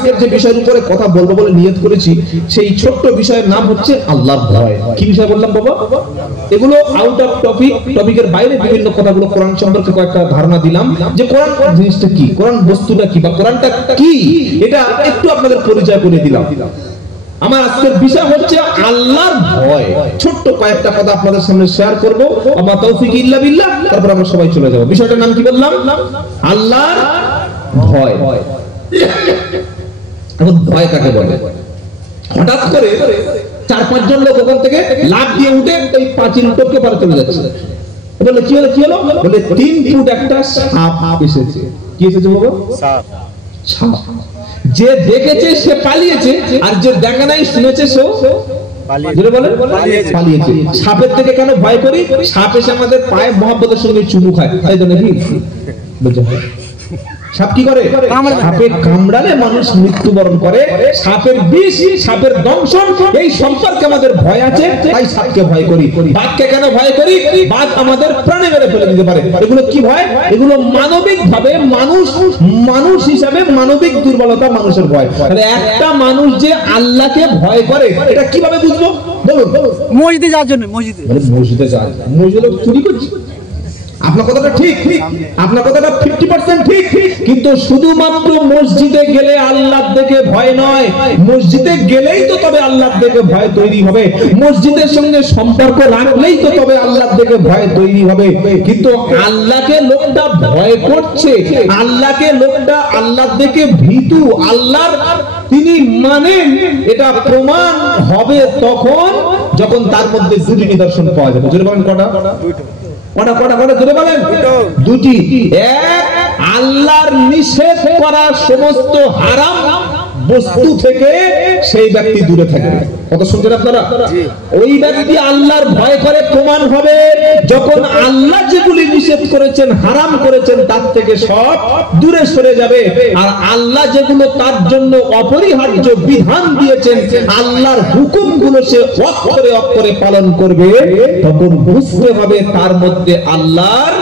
আজকের যে বিষয়ের উপরে কথা বলবো বলে নিয়ত করেছি সেই ছোট্ট বিষয়ের নাম হচ্ছে আল্লাহর ভয়। কি বিষয় বললাম বাবা? এগুলো আউট অফ টপিকের বাইরে বিভিন্ন কথাগুলো কোরআন সম্পর্কে কয়েকটা ধারণা দিলাম যে কোরআন জিনিসটা কি, কোরআন বস্তুটা কি, বা কোরআনটা কি, এটা একটু আপনাদের পরিচয় করে দিলাম। আমার আজকের বিষয় হচ্ছে আল্লাহর ভয়। ছোট্ট কয়েকটা কথা আপনাদের সামনে শেয়ার করব, ওয়া তৌফিক ইল্লা বিল্লাহ, তারপর আমরা সবাই চলে যাব। বিষয়টার নাম কি বললাম? আল্লাহর ভয়। এখন ভয় কাকে বলে? হঠাৎ করে 4-5 জন লোক ওখান থেকে লাফ দিয়ে উঠে এই পাঁচিল টপকে পারে চলে যাচ্ছে। বলে কি হলো কি হলো? বলে 3 ফুট একটা সাপ এসেছে। কি এসেছে বাবা? সাপ। সাপ। যে দেখেছে সে পালিয়েছে, আর যে দেখা নাই শুনেছে সে পালিয়েছে। সাপের থেকে কেন ভয় করি? সাপ এসে আমাদের পায়ে মহব্বতের সঙ্গে চুমু খায়, তাই তো নাকি? সাপ কি করে? সাপে কামড়ালে মানুষ মৃত্যুবরণ করে। সাপের বিষ, সাপের দংশন, এই সম্পর্কে আমাদের ভয় আছে, তাই সাপকে ভয় করি। বাঘকে কেন ভয় করি? বাঘ আমাদের প্রাণে মেরে ফেলে দিতে পারে। এগুলো কি ভয়? এগুলো মানবিক ভাবে মানুষ হিসাবে মানবিক দুর্বলতা, মানুষের ভয়। তাহলে একটা মানুষ যে আল্লাহকে ভয় করে এটা কিভাবে বুঝবো বলুন? মসজিদে যাওয়ার জন্য। মসজিদে যায়, মসজিদে চুরি করছে। আপনার কথাটা ঠিক, আপনার কথাটা 50% ঠিক, কিন্তু শুধুমাত্র মসজিদে গেলে আল্লাহর দিকে ভয় নয়, মসজিদে গেলেই তো তবে আল্লাহর দিকে ভয় তৈরি হবে, মসজিদের সঙ্গে সম্পর্ক রাখলেই তো তবে আল্লাহর দিকে ভয় তৈরি হবে। কিন্তু আল্লাহকে লোকটা ভয় করছে, আল্লাহকে লোকটা আল্লাহর দিকে ভীতু, আল্লাহর তিনি মানেন, এটা প্রমাণ হবে তখন যখন তার মধ্যে দুটি নিদর্শন পাওয়া যাবে। জোরে বলেন কটা? জোরে বলেন। দুটি। এক, আল্লাহর নিষেধ করা সমস্ত হারাম বস্তু থেকে সেই ব্যক্তি দূরে থাকে। কত শুনছেন আপনারা? ওই ব্যক্তি আল্লাহর ভয় করে প্রমাণ হবে যখন আল্লাহ যেগুলি নিষেধ করেছেন, হারাম করেছেন, তার থেকে সব দূরে সরে যাবে। আর আল্লাহ যেগুলো তার জন্য অপরিহার্য বিধান দিয়েছেন, আল্লাহর হুকুমগুলো সে অক্ষরে অক্ষরে পালন করবে, তখন বুঝতে হবে তার মধ্যে আল্লাহর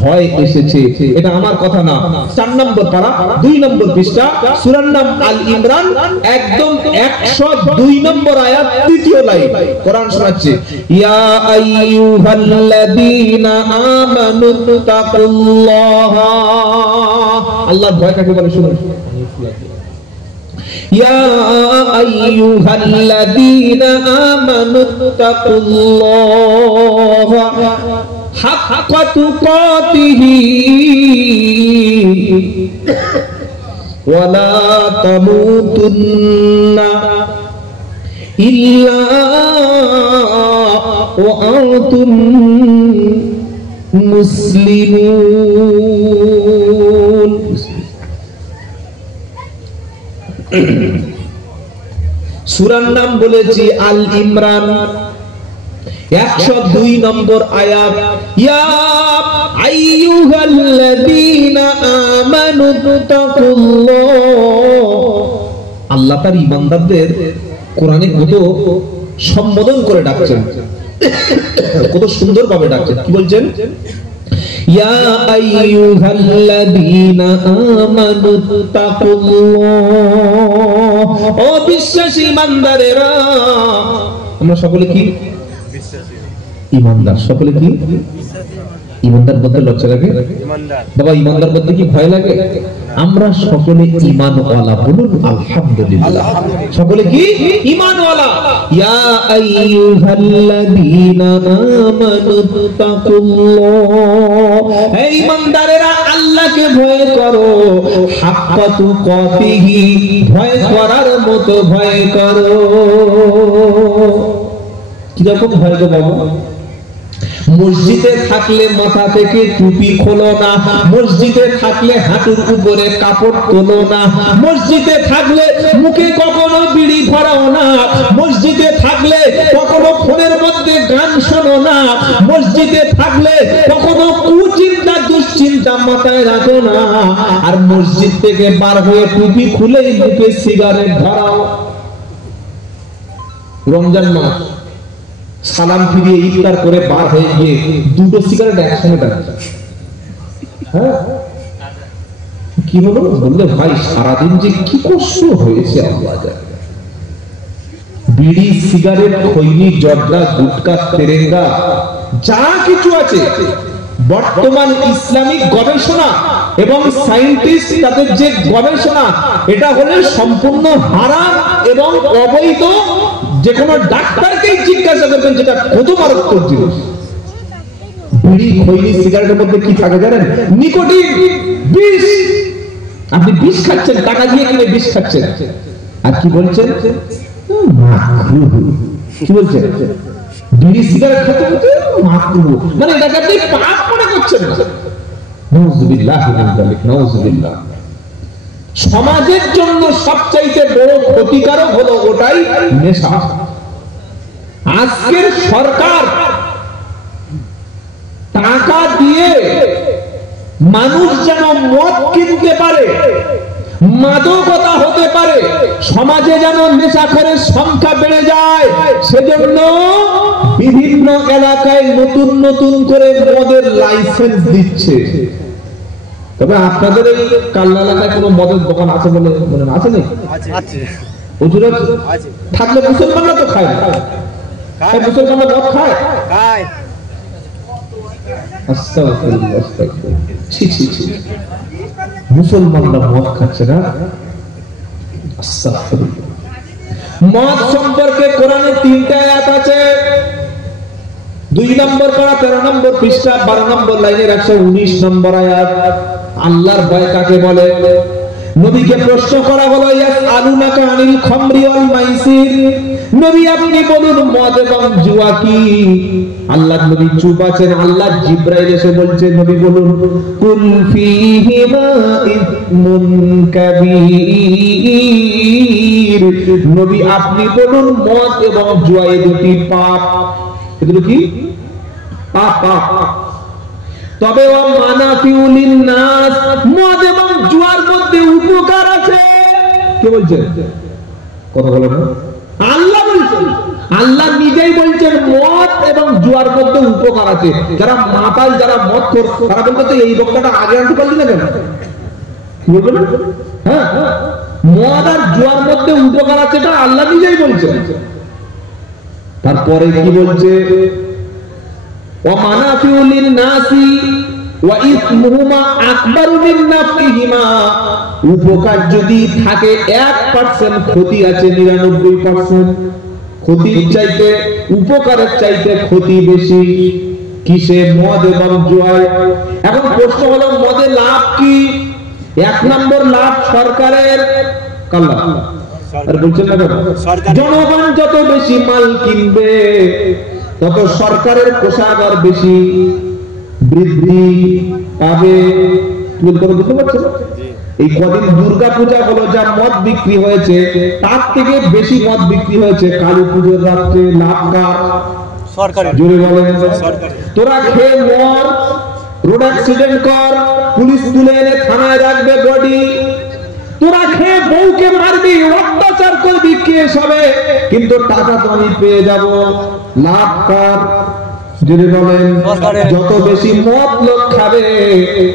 ভয় এসেছে। এটা আমার কথা না। 4 নম্বর পারা 2 নম্বর পৃষ্ঠা, সূরার নাম আল ইমরান, একদম 102 নম্বর আয়াত, 3য় লাইন। কোরআন শোনাচ্ছে, ইয়া আইয়ুহাল্লাযীনা আমানুত্তাকুল্লাহ। আল্লাহর ভয় কাকে বলে শুনুন। ইয়া আইয়ুহাল্লাযীনা আমানুত্তাকুল্লাহ হাক্কা তুকাতিহি ওয়া লা তামুতুন্না ইল্লা ওয়া আনতুম মুসলিমুন। সূরার নাম বলেছি আল ইমরান, 102 নম্বর আয়াত। ইয়া আইয়ুহাল্লাযীনা আমানুত্তাকুল্লাহ। আল্লাহ তার ঈমানদারদের কোরআনে কত সম্বোধন করে ডাকছেন, কত সুন্দর ভাবে ডাকছেন। কি বলছেন? ইয়া আইয়ুহাল্লাযীনা আমানুত্তাকুল্লাহ। ও বিশ্বাসী ঈমানদারেরা। আমরা সকলে কি ঈমানদার? সকলে কি ঈমানদার? বলতে লজ্জা লাগে বাবা? ঈমানদার বলতে কি ভয় লাগে? আমরা সকলে ঈমানওয়ালা, বলুন আলহামদুলিল্লাহ। সকলে কি ঈমানওয়ালা। ইয়া আইয়ুহাল্লাযীনা আমানুত্তাকুল্লাহ। হে ঈমানদারেরা, আল্লাহকে ভয় করো, হাক্কা তুকাতিহি, ভয় করার মতো ভয় করো। কিরকম ভয় গো বাবা? মসজিদে থাকলে মাথা থেকে টুপি খোলো না, মসজিদে থাকলে হাঁটুর উপরে কাপড় তোলো না, মসজিদে থাকলে মুখে কখনো বিড়ি ধরাও না, মসজিদে থাকলে কখনো ফোনের মধ্যে গান শোনো না, মসজিদে থাকলে কখনো কুচিন্তা দুশ্চিন্তা মাথায় রাখো না, আর মসজিদ থেকে বার হয়ে টুপি খুলেই মুখে সিগারেট ধরাও। রমজান মাস, সালাম ফিরিয়ে ইফতার করে বার হয়ে গিয়ে 2টো সিগারেট একসঙ্গে টানছে। হ্যাঁ, কি হলো? বললে ভাই সারাদিন যে কি কষ্ট হয়েছে আল্লাহ জানে। বিড়ি, সিগারেট, খৈনি, জর্দা, গুটকা, তেরেঙ্গা যা কিছু আছে, বর্তমান ইসলামিক গবেষণা এবং সায়েন্টিস্ট তাদের যে গবেষণা, এটা হলে সম্পূর্ণ হারাম এবং অবৈধ। যে কোনো ডাক্তারকেই জিজ্ঞাসা করবেন যেটা কত মারাত্মক জিনিস। বিড়ি, খৈনি, সিগারেটের মধ্যে কি থাকে জানেন? নিকোটিন, বিষ। আপনি বিষ খাচ্ছেন, টাকা দিয়ে কিনে বিষ খাচ্ছেন, আর কি বলছেন? কি বলছেন? বিড়ি সিগারেট খেতে খেতে মাকরুহ, মানে এটাকে আপনি পাপ মনে করছেন না। নাউযুবিল্লাহ মিন যালিক, নাউযুবিল্লাহ। সমাজের জন্য সবচাইতে বড় ক্ষতিকারক হলো ওটাই নেশা। আজকের সরকার টাকা দিয়ে মানুষ যেন মদ কিনতে পারে, মাদকতা হতে পারে, সমাজে যেন নেশাখোরের সংখ্যা বেড়ে যায়, সেজন্য বিভিন্ন এলাকায় নতুন নতুন করে মদের লাইসেন্স দিচ্ছে। তবে আপনাদের এই কাল্লা এলাকায় কোনো মদের দোকান আছে বলে মনে আছে? নাকি আছে? থাকলে মুসলমানরা তো খায়, মুসলমানরা মদ খায়। মুসলমানরা মদ খাচ্ছে না? মদ সম্পর্কে কোরআনে 3টা আয়াত আছে। 2 নম্বর পারা 13 নম্বর পৃষ্ঠা 12 নম্বর লাইনের 119 নম্বর আয়াত। আল্লাহর ভয় কাকে বলে? নবীকে প্রশ্ন করা হলো, ইয়াসআলুনাকা আনিল খামরি ওয়াল মাইসির, নবী আপনি বলুন মদ এবং জুয়া কি? আল্লাহর নবী চুপ আছেন। আল্লাহ জিবরাইল এসে বলছে, নবী বলুন, কুল ফীহিমা ইসমুন কাবীর, নবী আপনি বলুন মদ এবং জুয়া এই দুটি পাপ। এগুলো কি? পাপ। তবে ও মানাফিউ লিন-নাস, মদ এবং জুয়ার মধ্যে উপকার আছে। কে বলছেন? কথা বলেন না। আল্লাহ বলছেন, আল্লাহ নিজেই বলছেন মদ এবং জুয়ার মধ্যে উপকার আছে। যারা মাতাল, যারা মদখোর, তারা বলতে এই বক্তাটা আগে আনতে পারলি না কেন? বলবেন? হ্যাঁ, মদ আর জুয়ার মধ্যে উপকার আছে, এটা আল্লাহ নিজেই বলছেন। তারপরে কি বলছে? ওয়া মানাফিউ লিন-নাসি ওয়া ইসমুহুমা আকবারু মিন নাফইহিমা, উপকার যদি থাকে 1%, ক্ষতি আছে 99%। ক্ষতির চাইতে উপকারের চাইতে ক্ষতি বেশি। কিসে? মদ এবং জুয়ায়। এখন প্রশ্ন হলো মদের লাভ কি? 1 নম্বর লাভ সরকারের। কাল্লা আর বলছেন না কেন? জনগণ যত বেশি মাল কিনবে তত সরকারের কোষাগার বেশি বৃদ্ধি পাবে। বুঝতে পারছেন? এই কদিন দুর্গা পূজা হলো, যা মদ বিক্রি হয়েছে তার থেকে বেশি মদ বিক্রি হয়েছে কালী পুজোর রাত্রে। লাভ কার? সরকার। জোরে বলেন। তোরা খেয়ে মর, রোড অ্যাক্সিডেন্ট কর, পুলিশ তুলে এনে থানায় রাখবে বডি। তোরা খেয়ে বউকে মারবি, অত্যাচার করবি, কেস হবে, কিন্তু টাকা তো আমি পেয়ে যাব। লাভ কার? যদি বলেন যত বেশি মদ লোক খাবে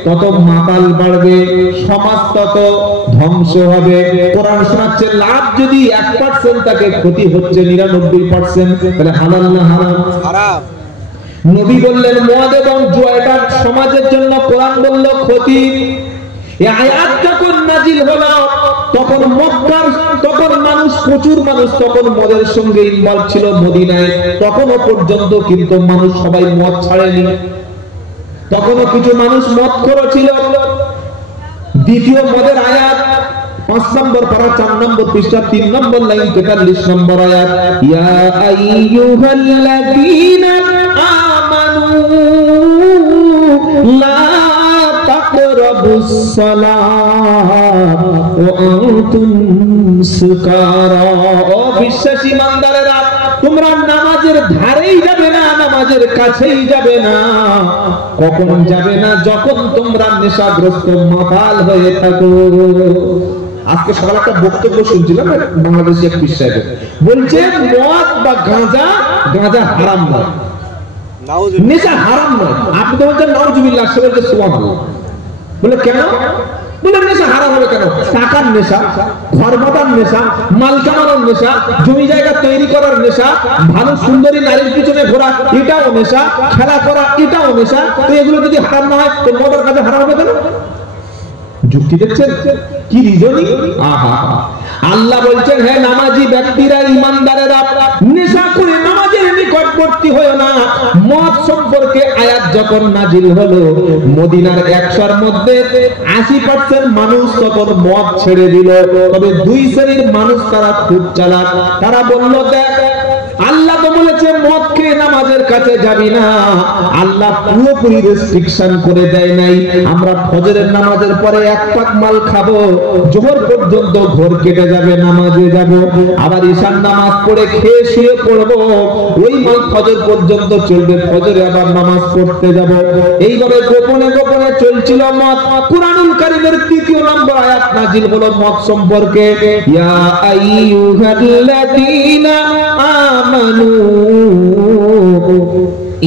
তত মাতাল বাড়বে, সমাজ তত ধ্বংস হবে। কোরআন শোনাচ্ছে লাভ যদি 1% থাকে, ক্ষতি হচ্ছে 99%। তাহলে হালাল না হারাম? হারাম। নবী বললেন মদ এবং জুয়া এটা সমাজের জন্য, কোরআন বলল ক্ষতি। এই আয়াত যখন নাজিল হলো তখন মক্কার, তখন মানুষ, প্রচুর মানুষ তখন মদের সঙ্গে ইনভলভ ছিল মদিনায়। তখনও পর্যন্ত কিন্তু মানুষ সবাই মদ ছাড়েনি। তখনও কিছু মানুষ মদখোর ছিল। দ্বিতীয় মদের আয়াত 5 নম্বর পারা 4 নম্বর পৃষ্ঠা 3 নম্বর লাইন 43 নম্বর আয়াত। ইয়া আইয়ুহাল্লাযীনা আমানু লা তাকরাবুস সালাত ওয়া আনতুম সুকারা, ও বিশ্বাসী ইমানদারেরা তোমরা নামাজের ধারেই যাবে না, নামাজের কাছেই যাবে না। কখন যাবে না? যখন তোমরা নেশাগ্রস্ত মাতাল হয়ে থাকো। আজকে সকালে একটা বক্তব্য শুনছিলাম বাংলাদেশি এক পীর সাহেব বলছে মদ বা গাঁজা, গাঁজা হারাম নয়, নেশা হারাম নয়। আপনি তো বলছেন নাউজুবিল্লাহ, সে বলছে সুবহানাল্লাহ। বলে কেন? বলে নেশা হারাম হবে কেন? টাকার নেশা, ঘর বাঁধার নেশা, মাল কামানোর নেশা, জমি জায়গা তৈরি করার নেশা, ভালো সুন্দরী নারীর পিছনে ঘোরা এটাও নেশা, খেলা করা এটাও নেশা। তো এগুলো যদি হারাম না হয় তো মদের কাছে হারাম হবে কেন? যুক্তি দেখছেন কি রিজনিং? আহা, আল্লাহ বলছেন হ্যাঁ নামাজি ব্যক্তিরা, ঈমানদারেরা, নেশা করে নামাজের নিকটবর্তী হয়ো না। মদ সম্পর্কে আয়াত যখন নাজিল হলো, মদিনার 100-র মধ্যে 80% মানুষ তখন মদ ছেড়ে দিল। তবে দুই শ্রেণীর মানুষ তারা খুব চালাক। তারা বলল দেখ আল্লাহ তো বলেছে মদ খেয়ে নামাজের কাছে যাবি না। আল্লাহ পুরোপুরি রেস্ট্রিকশন করে দেয় নাই। আমরা ফজরের নামাজের পরে এক পাক মাল খাবো, জোহর পর্যন্ত ঘোর কেটে যাবে, নামাজে যাব, আবার ঈশার নামাজ পড়ে খেয়ে শুয়ে পড়বো, ওই মাল ফজর পর্যন্ত চলবে, ফজরে আবার নামাজ পড়তে যাব। এইভাবে গোপনে গোপনে চলছিল মদ। কুরআনুল কারীমের 3 নম্বর আয়াত নাজিল হলো মদ সম্পর্কে, ইয়া আইয়ুহাল্লাযীনা আমানু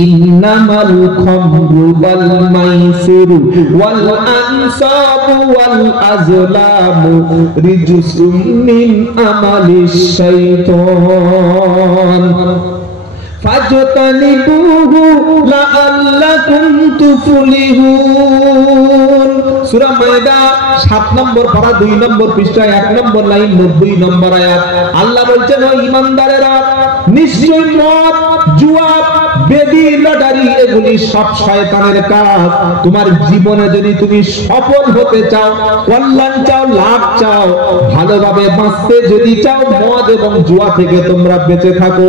ইন্নামাল খামরু ওয়াল মাইসিরু ওয়াল আনসাবু ওয়াল আজলামু রিজসুম মিন আমালিশ শাইতান ফাজতানিবুহু লাআল্লাকুম তুফলিহুন। সূরা মায়দা 7 নম্বর পারা 2 নম্বর পৃষ্ঠা 1 নম্বর লাইন 90 নম্বর আয়াত। আল্লাহ বলছেন ও ঈমানদারেরা, নিশ্চয়ই মদ, জুয়া, বেদি, লটারি এগুলি সব শয়তানের কাজ। তোমার জীবনে যদি তুমি সফল হতে চাও, কল্যাণ চাও, লাভ চাও, ভালোভাবে বাঁচতে যদি চাও, মদ এবং জুয়া থেকে তোমরা বেঁচে থাকো।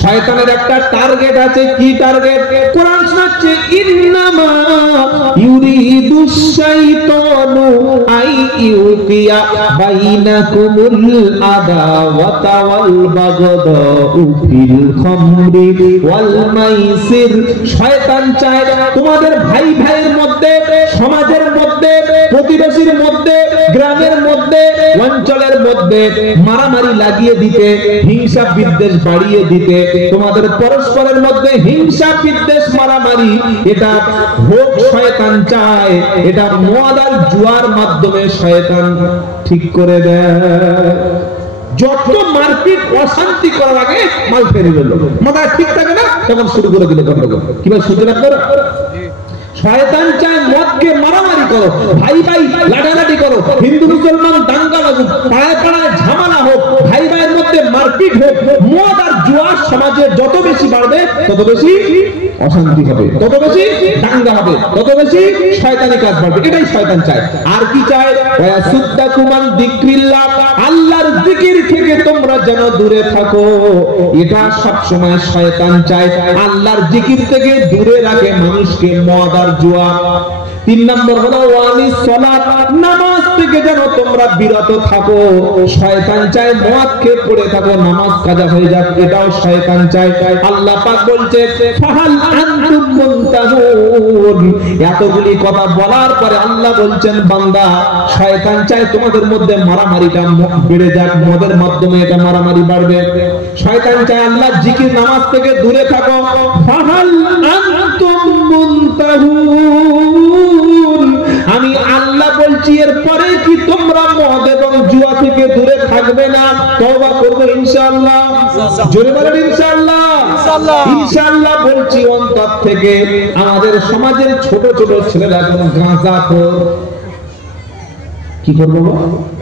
শয়তানের একটা টার্গেট আছে। কি টার্গেট? কোরআন শোনাচ্ছে ইন্নামা ইউরিদুশ শাইতানু আই ইউকিয়া বাইনাকুমুল আদাওয়াতা ওয়াল বাগদাউ ফিল খামরি ওয়াল মাইসির। শয়তান চায় তোমাদের ভাই ভাইয়ের মধ্যে, সমাজের মধ্যে, প্রতিবেশীর মধ্যে, গ্রামের মধ্যে, অঞ্চলের মধ্যে মারামারি লাগিয়ে দিতে, হিংসা বিদ্বেষ বাড়িয়ে দিতে। তোমাদের পরস্পরের মধ্যে হিংসা বিদ্বেষ মারামারি এটা হোক শয়তান চায়। এটা মদ আর জুয়ার মাধ্যমে শয়তান ঠিক করে দেয়। যত মারপিট অশান্তি করার আগে মাল ফেলে দিল, মাথা ঠিক থাকে না তখন শুরু করে দিল গন্ডগোল। কিভাবে শুনতে আপনারা? শয়তান চায় মদকে মারামারি করো, ভাই ভাই লাগালাগি করো, হিন্দু মুসলমান দাঙ্গা লাগুক, পাড়ায় পাড়ায় ঝামেলা হোক, ভাই ভাইয়ের মধ্যে মারপিট হোক। মদ আর জুয়া সমাজে যত বেশি বাড়বে তত বেশি অশান্তি হবে, তত বেশি দাঙ্গা হবে, তত বেশি শয়তানি কাজ বাড়বে। এটাই শয়তান চায়। আর কি চায়? ওয়াসুদ্দাকুম আন যিকরিল্লাহ, আল্লাহর জিকির থেকে তোমরা যেন দূরে থাকো। এটা সব সময় শয়তান চায়, আল্লাহর জিকির থেকে দূরে রাখে মানুষকে মদ আর জুয়া। 3 নম্বর হলো ওয়ানিস সালাত, নামাজ থেকে যেন তোমরা বিরত থাকো। শয়তান চায় মদ খেয়ে পড়ে থাকো, নামাজ কাজা হয়ে যাক, এটাও শয়তান চায়। আল্লাহ পাক বলছে ফাহাল আনতুম মুনতাহুন। এতগুলি কথা বলার পরে আল্লাহ বলছেন বান্দা, শয়তান চায় তোমাদের মধ্যে মারামারিটা বেড়ে যাক, মদের মাধ্যমে এটা মারামারি বাড়বে। শয়তান চায় আল্লাহর জিকির নামাজ থেকে দূরে থাকো। ফাহাল আনতুম মুনতাহুন, আমি আল্লাহ বলছি এরপরে কি তোমরা মদ এবং জুয়া থেকে দূরে থাকবে না? তওবা করবে ইনশাআল্লাহ। জোরে বলেন ইনশাআল্লাহ। ইনশাআল্লাহ বলছি অন্তর থেকে। আমাদের সমাজের ছোট ছোট ছেলেরা এখন গাঁজাখোর। কি করবো?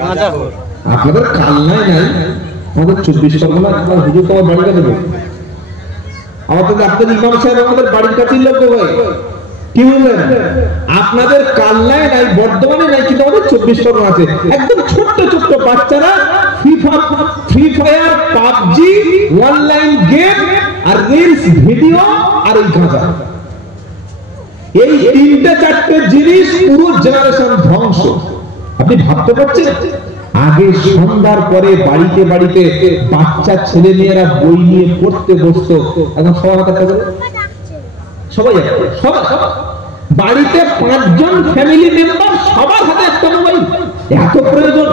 গাঁজাখোর। আপনাদের কালনায় নাই, আমাদের 24 পরগনা হুজুর তোমার বাড়িটা দেবো। আমাদের আপনাদের ইমাম সাহেব আমাদের বাড়ির কাছেই লোক হয়। কি বললেন? আপনাদের কালনায় নাই, বর্ধমানে নাই, কিন্তু আমাদের 24 পরগনা আছে। একদম ছোট্ট ছোট্ট বাচ্চারা Free Fire, PUBG, online game আর রিলস ভিডিও আর এই গাঁজা, এই 3-4টে জিনিস পুরো জেনারেশন ধ্বংস। আপনি ভাবতে পারছেন? আগে সন্ধ্যার পরে বাড়িতে বাড়িতে বাচ্চা ছেলে মেয়েরা বই নিয়ে পড়তে বসতো। এখন সবাই বাড়িতে 5 জন ফ্যামিলি মেম্বার, সবার হাতে একটা মোবাইল। এত প্রয়োজন?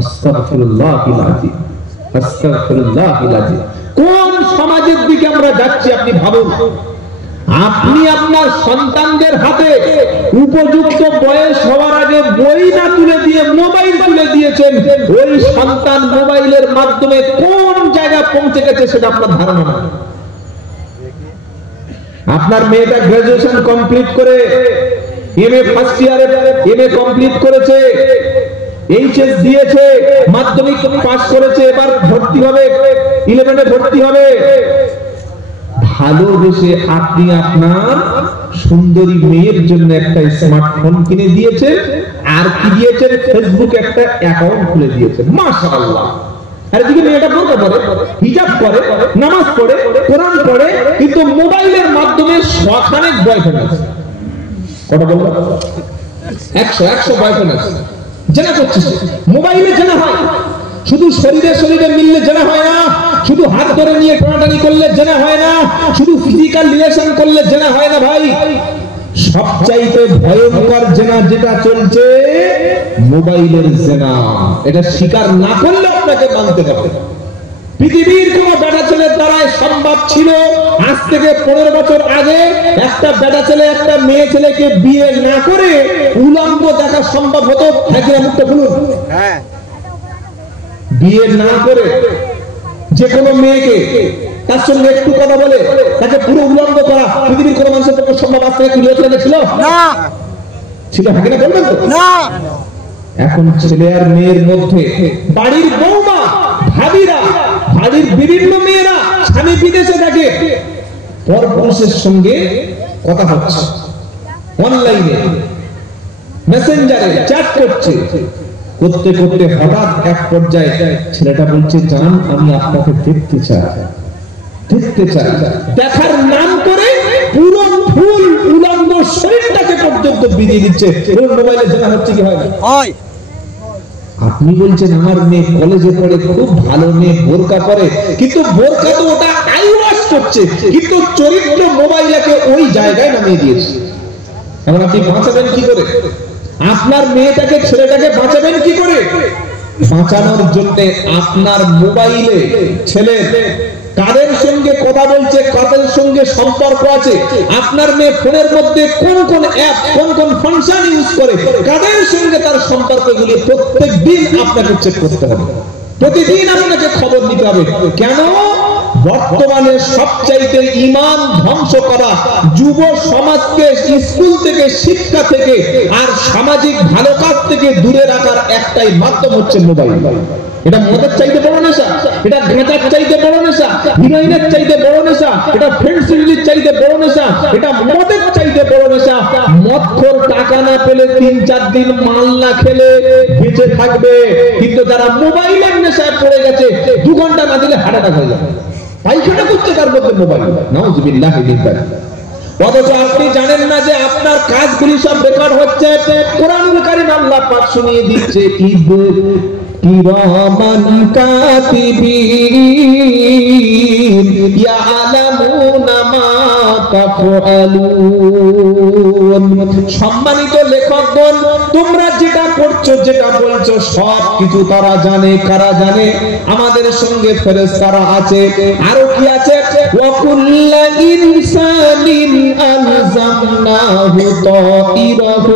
আস্তাগফিরুল্লাহিল আযীম, আস্তাগফিরুল্লাহিল আযীম। কোন সমাজের দিকে আমরা যাচ্ছি আপনি ভাবুন। আপনি আপনার সন্তানদের হাতে উপযুক্ত বয়স হওয়ার আগে বই না তুলে দিয়ে মোবাইল তুলে দিয়েছেন, ওই সন্তান মোবাইলের মাধ্যমে কোন জায়গায় পৌঁছে গেছে সেটা আপনার ধারণা নেই। আপনার মেয়েটা গ্রাজুয়েশন কমপ্লিট করে এমএ ফার্স্ট ইয়ারে এমএ কমপ্লিট করেছে, এইচএস দিয়েছে, মাধ্যমিক পাস করেছে, এবার ভর্তি হবে 11-এ ভর্তি হবে। ভালোবেসে আপনি আপনার সুন্দরী মেয়ের জন্য একটা স্মার্টফোন কিনে দিয়েছেন, আর কি দিয়েছেন? ফেসবুকে একটা অ্যাকাউন্ট খুলে দিয়েছেন। মাশাআল্লাহ। আর এদিকে মেয়েটা বোরকা পরে, হিজাব পরে, নামাজ পড়ে, কোরআন পড়ে, কিন্তু মোবাইলের মাধ্যমে শখানেক বয়ফ্রেন্ড আছে। কটা বলবো? 100 বয়ফ্রেন্ড আছে। জেনা করছিস, মোবাইলে জেনা হয়। শুধু শরীরে শরীরে মিললে জেনা হয় না, শুধু হাত ধরে নিয়ে টানাটানি করলে জেনা হয় না, শুধু ফিজিক্যাল রিলেশন করলে জেনা হয় না ভাই। সবচাইতে ভয়ঙ্কর জেনা যেটা চলছে, মোবাইলের জেনা। এটা স্বীকার না করলে আপনাকে মানতে হবে। পৃথিবীর কোন বেটা ছেলের দ্বারাই সম্ভব ছিল আজ থেকে 15 বছর আগে একটা বেটা ছেলে একটা মেয়ে ছেলেকে বিয়ে না করে উলঙ্গ দেখা সম্ভব হতো? মুখটা খুলুন। হ্যাঁ, বিয়ে না করে যে কোনো মেয়েকে তার সঙ্গে একটু কথা বলে তাকে পুরো উলঙ্গ করা পৃথিবীর কোন মানুষের পক্ষে সম্ভব? আজ থেকে 20 বছর ছিল না, ছিল না, বলবেন তো না। এখন ছেলে আর মেয়ের মধ্যে বাড়ির বৌমা, ভাবিরা, বাড়ির বিভিন্ন মেয়েরা স্বামী বিদেশে থাকে, পর পুরুষের সঙ্গে কথা হচ্ছে, অনলাইনে মেসেঞ্জারে চ্যাট করছে। করতে করতে হঠাৎ এক পর্যায়ে ছেলেটা বলছে, জান আমি আপনাকে দেখতে চাই। দেখার নাম করে পুরো ফুল উলঙ্গ শরীরটাকে পর্যন্ত বিধিয়ে দিচ্ছে। ওর মোবাইলে জানা হচ্ছে কি হয়? আপনি বলছেন আমার মেয়ে কলেজে পড়ে, খুব ভালো মেয়ে, বোরকা পরে, কিন্তু বোরকা তো ওটা আইওয়াশ করছে, কিন্তু চরিত্র মোবাইলকে ওই জায়গায় নামিয়ে দিয়েছে। এখন আপনি বাঁচাবেন কি করে? আপনার মেয়েটাকে ছেলেটাকে বাঁচাবেন কি করে? বাঁচানোর জন্য আপনার মোবাইলে ছেলে কাদের সঙ্গে কথা বলছে, কাদের সঙ্গে সম্পর্ক আছে, আপনার মেয়ে ফোনের মধ্যে কোন কোন অ্যাপ, কোন কোন ফাংশন ইউজ করে, কাদের সঙ্গে তার সম্পর্কগুলি প্রত্যেক দিন আপনাকে চেক করতে হবে। প্রতিদিন আপনাকে খবর নিতে হবে। কেন? বর্তমানে সবচাইতে ঈমান ধ্বংস করা যুব সমাজকে স্কুল থেকে, শিক্ষা থেকে আর সামাজিক ভালো কাজ থেকে দূরে রাখার একটাই মাধ্যম হচ্ছে মোবাইল। এটা মদের চাইতে বড় নেশা, এটা গাঁজার চাইতে বড় নেশা, হিরোইনের চাইতে বড় নেশা, এটা ফেন্সিডিলের চাইতে বড় নেশা, এটা মদের চাইতে বড় নেশা। মদখোর টাকা না পেলে 3-4 দিন মাল না খেলে বেঁচে থাকবে, কিন্তু যারা মোবাইলের নেশায় পড়ে গেছে 2 ঘন্টা না দিলে হার্ট অ্যাটাক হয়ে যাবে। পায়খানা করছে তার মধ্যে মোবাইল। নাউযুবিল্লাহ মিন যালিক। অথচ আপনি জানেন না যে আপনার কাজগুলি সব বেকার হচ্ছে। কোরআনুল কারীম আল্লাহ পাক শুনিয়ে দিচ্ছে, কিরামান কাতিবিন ইয়ালামুনা মা তাফআলুন। সম্মানিত লেখকগণ, তোমরা যেটা করছো, যেটা বলছো, সব কিছু তারা জানে। কারা জানে? আমাদের সঙ্গে ফেরেশতারা আছে। আরো কি আছে? ওয়া কুল্লু ইনসানিন আলজামনাহু তাইরাহু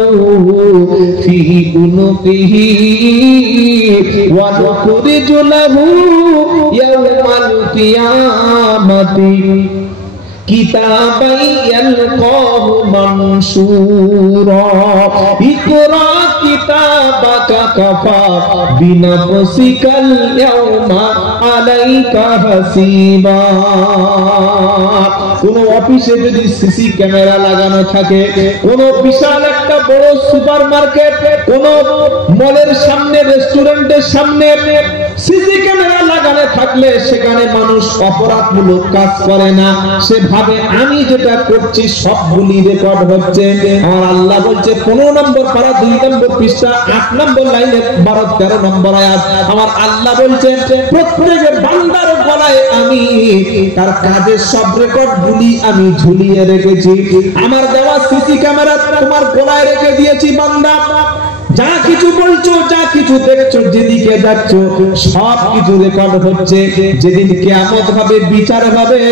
ফি উনুকিহি ওয়া নুখরিজু লাহু ইয়াওমাল কিয়ামাতি কিতাবান ইয়ালকাহু মানসুরা ইকরা কিতাবাকা কাফা বিনাফসিকাল ইয়াওমা আলাইকা হাসিবা। কোন অফিসে যদি সিসি ক্যামেরা লাগানো থাকে, কোন বিশাল একটা বড় সুপারমার্কেট, কোন মলের সামনে, রেস্টুরেন্টের সামনে সিসি ক্যামেরা লাগানো থাকলে সেখানে মানুষ অপরাধমূলক কাজ করে না। সে ভাবে আমি যেটা করছি সবগুলি রেকর্ড হচ্ছে। আর আল্লাহ বলছে 15 নম্বর পারা 2 নম্বর পৃষ্ঠা 8 নম্বর লাইনে 12-13 নম্বর আয়াত, আমার আল্লাহ বলছে প্রত্যেকের বান্দার গলায় আমি তার কাজের সব রেকর্ড গুলি আমি ঝুলিয়ে রেখেছি। আমার দেওয়া সিসি ক্যামেরা তোমার গলায় রেখে দিয়েছি বান্দা। যা কিছু বলছো, যা কিছু দেখছো, যেদিকে যাচ্ছ, সব কিছু রেকর্ড হচ্ছে। যেদিন কিয়ামত হবে, বিচার হবে,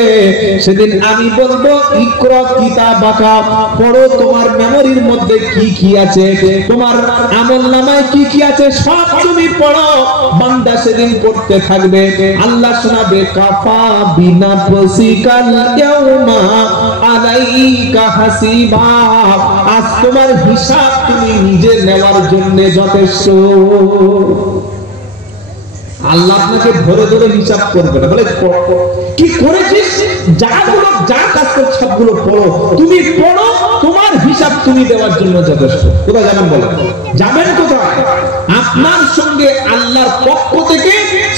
সেদিন আমি বলবো ইকরা কিতাবাকা, পড়ো তোমার মেমোরির মধ্যে কি কি আছে, তোমার আমলনামায় কি কি আছে, সব তুমি পড়ো। বান্দা সেদিন পড়তে থাকবে, আল্লাহ শোনাবে কাফা বিনাফসিকাল ইয়াউমা আলাইকা হাসিবা, আজ তোমার হিসাব তুমি নিজে নেওয়ার জন্য যথেষ্ট। আল্লাহ আপনাকে ধরে ধরে হিসাব করবে না, বলে কি করেছিস, যা কাজ করছিস সবগুলো পড়ো, তুমি পড়ো, তোমার হিসাব তুমি দেওয়ার জন্য যথেষ্ট। কোথায় যাবেন বলো, যাবেন কোথায়? আপনার সঙ্গে আল্লাহর পক্ষ থেকে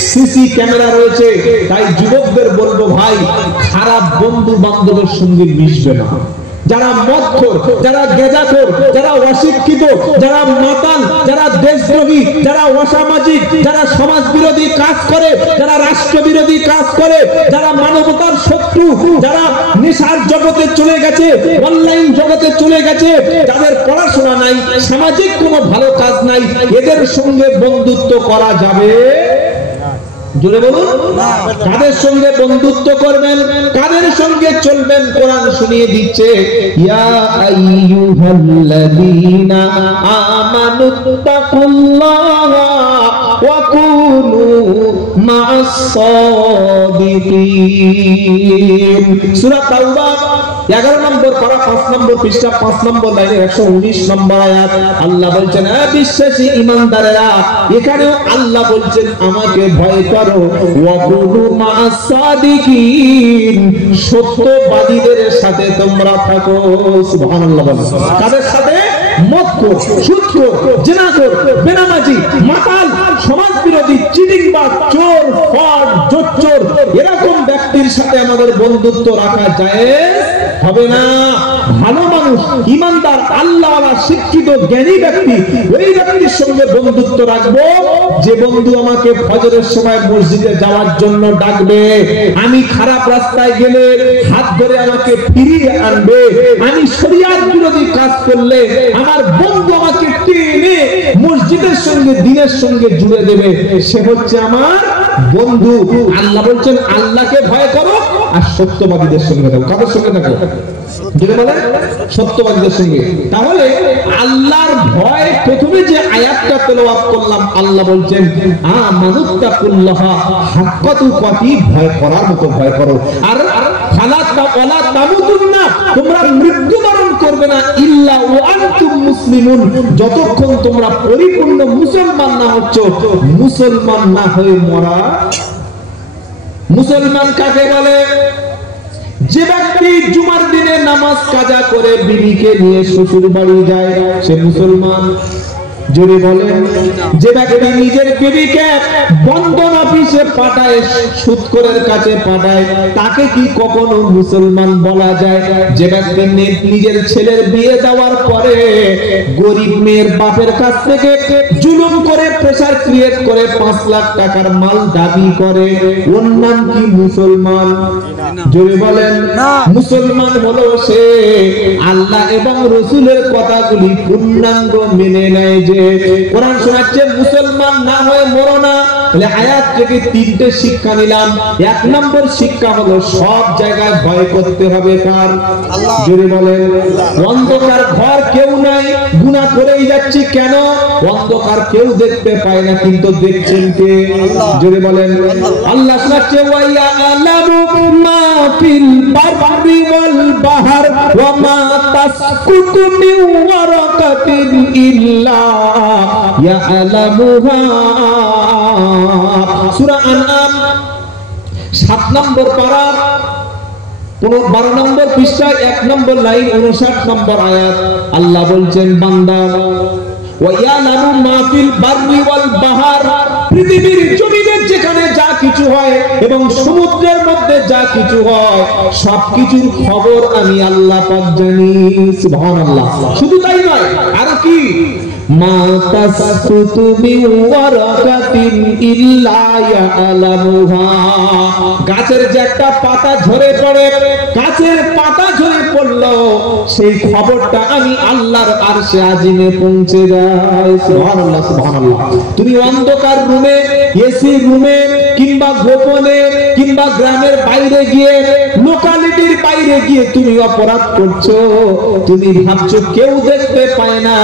সিসি ক্যামেরা রয়েছে। তাই যুবকদের বলবো, ভাই খারাপ বন্ধু বান্ধবের সঙ্গে মিশবে না। যারা মদখোর, যারা গেজাখোর, যারা অশিক্ষিত, যারা মাতাল, যারা দেশদ্রোহী, যারা অসামাজিক, যারা সমাজ বিরোধী কাজ করে, যারা রাষ্ট্র বিরোধী কাজ করে, যারা মানবতার শত্রু, যারা নেশার জগতে চলে গেছে, অনলাইন জগতে চলে গেছে, যাদের পড়াশোনা নাই, সামাজিক কোনো ভালো কাজ নাই, এদের সঙ্গে বন্ধুত্ব করা যাবে? জোরে বলুন, কাদের সঙ্গে বন্ধুত্ব করবেন, কাদের সঙ্গে চলবেন? কোরআন শুনিয়ে দিচ্ছে, ইয়া আইয়ুহাল্লাযীনা আমানুত্তাকুল্লাহা ওয়া কুনু মা'আস সাদিকিন। সূরা তাওবা 11 নম্বর পারা 5 নম্বর পৃষ্ঠা 5 নম্বর লাইনে 119 নম্বর আয়াত। আল্লাহ বলছেন, হে বিশ্বাসী ঈমানদারেরা, এখানেও আল্লাহ বলছেন আমাকে ভয় করো, ওয়া কুনু মা'আস সাদিকিন, সত্যবাদীদের সাথে তোমরা থাকো। সুবহানাল্লাহ। কাদের সাথে? মদখোর, সুদখোর, জিনাখোর, বেনামাজি, মাতাল, সমাজ বিরোধী, চিটিংবাজ, চোর, ফ্রড, জোচ্চোর, এরকম ব্যক্তির সাথে আমাদের বন্ধুত্ব রাখা জায়েজ হবে না। ভালো মানুষ, ঈমানদার, আল্লাহওয়ালা, শিক্ষিত, জ্ঞানী ব্যক্তি, ওই ব্যক্তির সঙ্গে বন্ধুত্ব রাখবো যে বন্ধু আমাকে ফজরের সময় মসজিদে যাওয়ার জন্য ডাকবে, আমি খারাপ রাস্তায় গেলে হাত ধরে আমাকে ফিরিয়ে আনবে, আমি শরিয়াত বিরোধী কাজ করলে আমার বন্ধু আমাকে টেনে মসজিদের সঙ্গে, দ্বীনের সঙ্গে জুড়ে দেবে, সে হচ্ছে আমার বন্ধু। আল্লাহ বলছেন আল্লাহকে ভয় করো আর সত্যবাদীদের সঙ্গে থাকো। কাদের সঙ্গে থাকো? যেটা বলে সত্যবাদীদের সঙ্গে। তাহলে আল্লাহর ভয়, প্রথমে যে আয়াতটা তেলাওয়াত করলাম, আল্লাহ বলছেন আমানুত্তাকুল্লাহা হাক্কা তুকাতি, ভয় করার মতো ভয় করো। আর ফালা তামুতুন্না, তোমরা মৃত্যুবরণ করবে না, ইল্লা ওয়া আনতুম মুসলিমুন, যতক্ষণ তোমরা পরিপূর্ণ মুসলমান না হচ্ছ। মুসলমান না হয়ে মরা। মুসলমান কাকে বলে? যে ব্যক্তি জুমার দিনে নামাজ কাজা করে বিবিকে নিয়ে শ্বশুর বাড়ি যায়, সে মুসলমান। জোরে বলেন। যে ব্যক্তি নিজের বিবিকে বন্ধন অফিসে পাঠায়, সুদখোরের কাছে পাঠায়, তাকে কি কখনো মুসলমান বলা যায়? যে ব্যক্তি নিজের ছেলের বিয়ে দেওয়ার পরে গরিব মেয়ের বাপের কাছ থেকে জুলুম করে, প্রেসার ক্রিয়েট করে 5 লাখ টাকার মাল দাবি করে, ওর নাম কি মুসলমান? জোরে বলেন। মুসলমান হলো সে আল্লাহ এবং রাসূলের কথাগুলি পূর্ণাঙ্গ মেনে নেয়। যে কোরআন শোনাচ্ছে মুসলমান না হয়ে মরো না। তাহলে আয়াত থেকে 3টে শিক্ষা নিলাম। 1 নম্বর শিক্ষা হলো সব জায়গায় ভয় করতে হবে কার? আল্লাহ। জোরে বলেন। অন্ধকার ঘর কেউ নাই, গুনাহ করেই যাচ্ছি কেন? অন্ধকার কেউ দেখতে পায় না, কিন্তু দেখছেন কে? জোরে বলেন। আল্লাহ শোনাচ্ছে ওয়া আলামু মা ফিল বাররি ওয়াল বাহর ওয়া মা তাসকুতু মিন ওয়ারাকাতিন ইল্লা ইয়ালামুহা। সূরা আনআম 7 নম্বর পারা 12 নম্বর পৃষ্ঠা 1 নম্বর লাইন 59 নম্বর আয়াত। আল্লাহ বলছেন বান্দা ওয়া ইয়ালামু মা ফিল বাররি ওয়াল বাহর, পৃথিবীর জমিনে যেখানে যা কিছু হয় এবং সমুদ্রের মধ্যে যা কিছু হয়, সবকিছুর খবর আমি আল্লাহ পাক জানি। সুবহানাল্লাহ। শুধু তাই নয়, আর কি? মা তাসকুতু মিন ওয়ারাকাতিন ইল্লা ইয়ালামুহা, গাছের যে একটা পাতা ঝরে পড়ে, গাছের পাতা ঝরে পড়লো সেই খবরটা আমি আল্লাহর আরশে আজিমে পৌঁছে যায়। সুবহানাল্লাহ সুবহানাল্লাহ। তুমি অন্ধকার রুমে, এসি রুমে, কিংবা গোপনে, কিংবা গ্রামের বাইরে গিয়ে, লোকালিটির বাইরে গিয়ে তুমি অপরাধ করছো, তুমি ভাবছো কেউ দেখতে পায় না।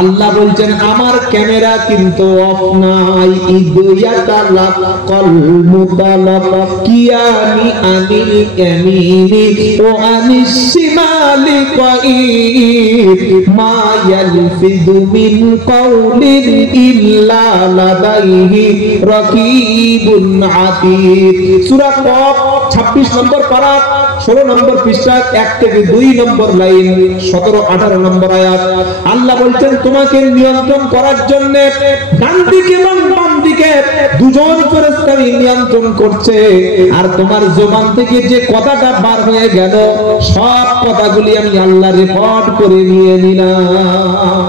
আল্লাহ বলছেন আমার ক্যামেরা কিন্তু অফ নাই। ইদয়াতালাক কল মুতালাক কিয়ানি আনিল ইয়ামিনি ও আনিস শিমালি কাঈদ মা ইয়ালফিযু মিন কাউলিন ইল্লা লাদাইহি রাকিবুন আতীদ। সূরা কফ 26 নম্বর পারা 16 নম্বর পৃষ্ঠা 1 থেকে 2 নম্বর লাইন 17-18 নম্বর আয়াত। আল্লাহ বলছেন তোমাকে নিয়ন্ত্রণ করার জন্য ডান দিকে এবং বাম দিকে দুজন ফেরেশতা নিয়ন্ত্রণ করছে, আর তোমার জবান থেকে যে কথাটা বার হয়ে গেল সব কথাগুলি আমি আল্লাহ রেকর্ড করে নিয়ে নিলাম।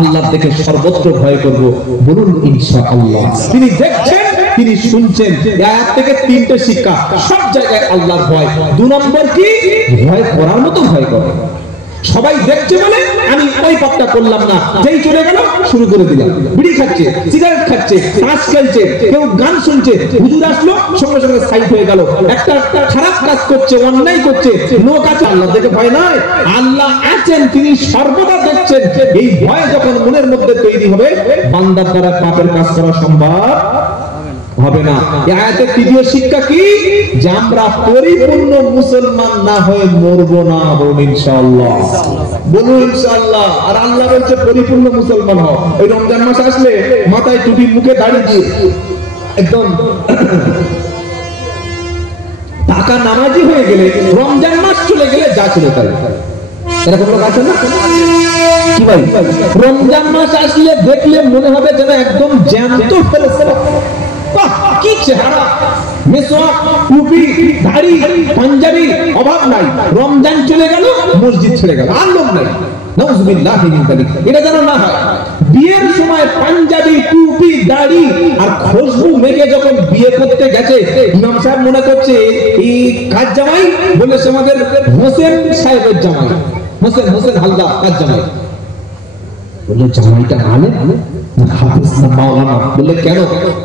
আল্লাহ থেকে সর্বত্র ভয় করব, বলুন ইনশাআল্লাহ। তিনি দেখছেন, তিনি শুনছেন। আয়াত থেকে 3টে শিক্ষা, সব জায়গায় আল্লাহর ভয়। 2 নম্বর কি, ভয় করার মতো ভয় করে। সবাই দেখছে বলে আমি ওই পাপটা করলাম না, যেই চলে গেল শুরু করে দিলাম। বিড়ি খাচ্ছে, সিগারেট খাচ্ছে, তাস খেলছে, কেউ গান শুনছে, হুজুর আসলো সঙ্গে সঙ্গে সাইড হয়ে গেল। একটা খারাপ কাজ করছে, অন্যায় করছে, লোক আছে। আল্লাহ দেখে ভয় নয়, আল্লাহ আছেন, তিনি সর্বদা দেখছেন। এই ভয় যখন মনের মধ্যে তৈরি হবে, বান্দার দ্বারা পাপের কাজ করা সম্ভব হবে না। এই আয়াতের তৃতীয় শিক্ষা কি, যে আমরা পরিপূর্ণ মুসলমান না হয়ে মরবো না, বলুন ইনশাআল্লাহ, বলুন ইনশাআল্লাহ। আর আল্লাহ বলছে পরিপূর্ণ মুসলমান হও। এই রমজান মাস আসলে মাথায় টুপি, মুখে দাড়ি দিয়ে একদম টাকা নামাজি হয়ে গেলে, রমজান মাস চলে গেলে যা ছিল তাই। এরকম লোক আছে না? কি ভাই, রমজান মাস আসলে দেখলে মনে হবে যেন একদম জ্যান্ত ফেরেশতা। কি চেহারা, মেসওয়াক, টুপি, দাড়ি, পাঞ্জাবি, অভাব নাই। রমজান চলে গেল, মসজিদ ছেড়ে গেল, আর লোক নাই। নাউযুবিল্লাহি মিন যালিক। এটা যেন না হয়। বিয়ের সময় পাঞ্জাবি, টুপি, দাড়ি আর খুশবু মেখে যখন বিয়ে করতে গেছে, ইমাম সাহেব মনে করছে এই কাজ জামাই বলেছে আমাদের হোসেন সাহেবের জামাই, হোসেন হালদার কাজ জামাই। বললো জামাইটা আলেম না হাফেজ না মাওলানা? বললে কেন?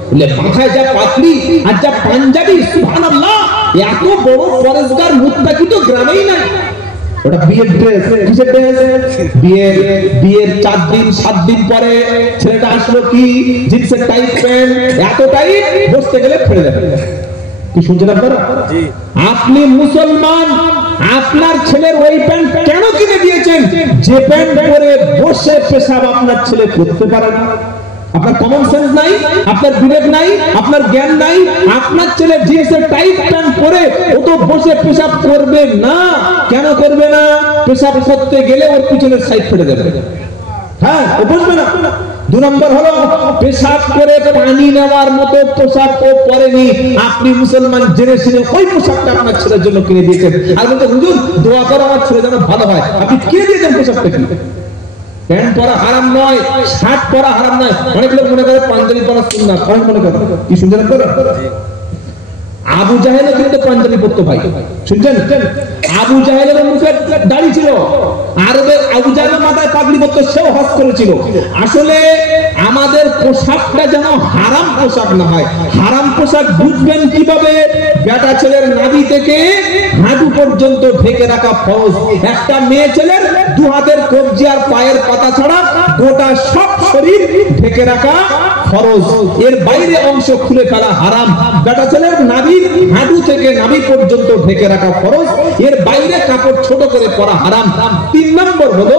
বললে মাথায় যা পাগড়ি আর যা পাঞ্জাবি, সুবহানাল্লাহ, এত বড় পরেশগার মুত্তাকি তো গ্রামেই নাই। ওটা বিয়ের ড্রেস। কিসের ড্রেস? বিয়ের 4 দিন 7 দিন পরে ছেলেটা আসলো কি জিন্সের টাইট প্যান্ট, এত টাইট বসতে গেলে ফেলে যাবে। কি শুনছেন আপনারা? জি। আপনি মুসলমান, আপনার ছেলের ওই প্যান্ট কেন কিনে দিয়েছেন যে প্যান্ট পরে বসে পেশাব আপনার ছেলে করতে পারে না? আপনার কমন সেন্স নাই, আপনার বিবেক নাই, আপনার জ্ঞান নাই। আপনার ছেলে জিন্সের টাইট প্যান্ট পরে ও তো বসে পেশাব করবে না। কেন করবে না? পেশাব করতে গেলে ওর পিছনের সাইড ফেটে যাবে। হ্যাঁ, ও বসবে না। 2 নম্বর হলো পেশাব করে পানি নেওয়ার মতো পোশাক ও পরেনি। আপনি মুসলমান জেনে শুনে ওই পোশাকটা আপনার ছেলের জন্য কিনে দিয়েছেন, আর বলতে হুজুর দোয়া করো আমার ছেলে যেন ভালো হয়। আপনি কিনে দিয়েছেন পোশাকটা কি? প্যান্ট পরা হারাম নয়, শার্ট পরা হারাম নয়। অনেক লোক মনে করে পাঞ্জাবি পরা সুন্নাত, অনেক মনে করে। কি শুনছেন আপনারা? আবু জাহেলও কিন্তু পাঞ্জাবি পরতো ভাই, শুনছেন? আবু জাহেলের মুখে দাড়ি ছিল, আরবের আবু জাহেলের মাথায় পাগড়ি পরতো, সেও হজ করেছিল। আসলে আমাদের পোশাকটা যেন হারাম পোশাক না হয়। হারাম পোশাক বুঝবেন কিভাবে? বেটা ছেলের নাভি থেকে হাঁটু পর্যন্ত ঢেকে রাখা ফরজ। একটা মেয়ে ছেলের 2 হাতের কবজি আর পায়ের পাতা ছাড়া গোটা সব শরীর ঢেকে রাখা ফরজ। এর বাইরে অংশ খুলে ফেলা হারাম। বেটা ছেলের নাভি হাঁটু থেকে নাভি পর্যন্ত ঢেকে রাখা ফরজ, এর বাইরে কাপড় ছোট করে পরা হারাম। 3 নম্বর হলো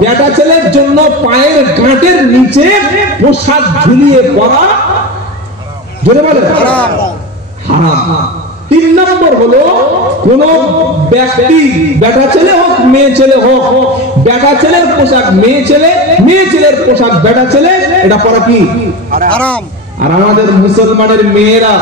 বেটা ছেলের জন্য পায়ের গাঁটের নিচে পোশাক ঝুলিয়ে পরা, জোরে বলেন, হারাম। 3 নম্বর হলো কোন ব্যক্তি, বেটা ছেলে হোক মেয়ে ছেলে হোক, বেটা ছেলের পোশাক মেয়ে ছেলে, মেয়ে ছেলের পোশাক বেটা ছেলে, এটা পরা কি? হারাম। আর আমাদের মুসলমানের মেয়েরা